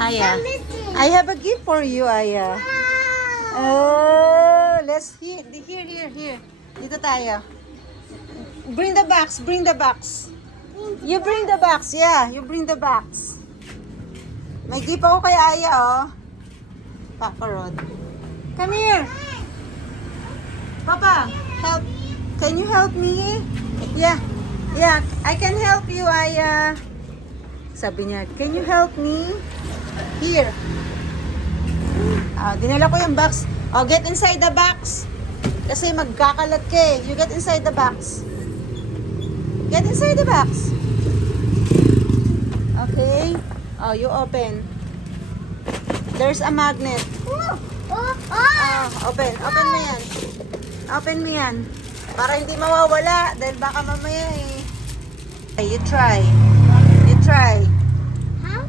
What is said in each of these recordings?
Aya, I have a gift for you, Aya. Wow. Oh, let's here. Dito tayo. Bring the box, bring the box. You bring the box, yeah. You bring the box. May gift ako kay Aya, oh. Papa Rod. Come here. Papa, help. Can you help me? Yeah. Yeah, I can help you, Aya. Sabi niya, can you help me? Here. Dinala ko yung box. Oh, get inside the box. Kasi magkakalat ka eh. You get inside the box. Get inside the box. Okay. Oh, you open. There's a magnet. Open. Open mo yan. Open mo yan. Para hindi mawawala. Dahil baka mamaya eh. Okay, you try. You try. How?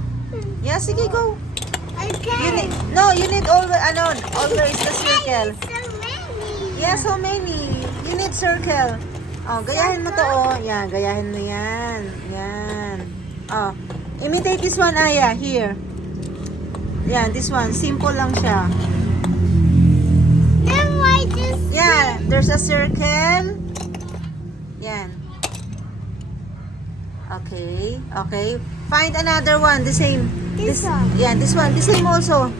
Yeah, sige, go. Okay. You need always the circle. So many. Yeah, so many. You need circle. Oh, gayahin mo to, oh. Yan, gayahin mo yan. Yan. Oh, imitate this one, Aya. Here. Yan, this one. Simple lang siya. Then why this? Yeah, there's a circle. Yan. Okay, okay. Find another one, the same. This one. Yeah, this one. The same also.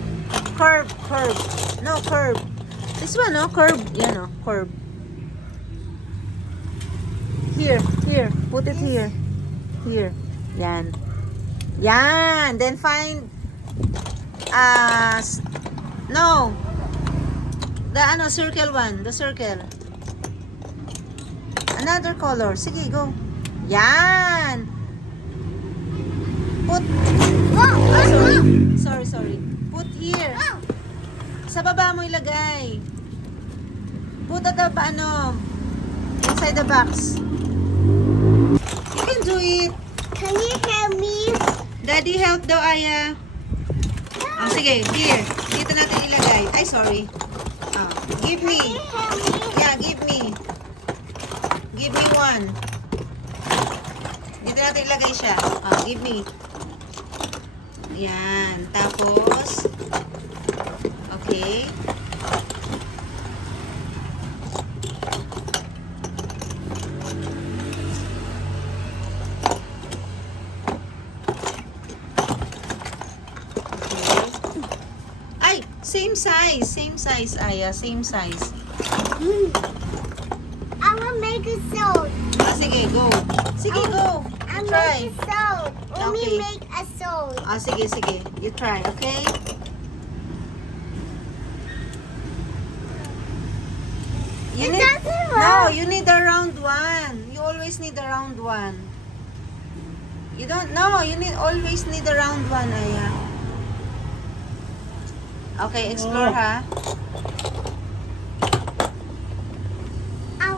Curve. No, curve. This one, no? Curve. Yeah, no? Curve. Here. Put it here. Here. Yan. Yan. Then find, no. The, circle one. The circle. Another color. Sige, go. Yan. Put, sorry. Put here. Sa baba mo ilagay. Put at the, inside the box. You can do it. Can you help me? Daddy, help daw, Aya. Sige, here. Dito natin ilagay. Ay, sorry. Give me. Can you help me? Yeah, give me. Give me one. Dito natin ilagay siya. Give me. Yan. Tapos, okay. Ay, same size, Aya. Same size. I will make a soap. Sige, go. Sige, go. I You try. make a soap. Let Okay. me make a soap. Sige. You try, okay? You It need, doesn't no, work. you need a round one. You always need a round one. You always need a round one, Aya. Okay, explore ha.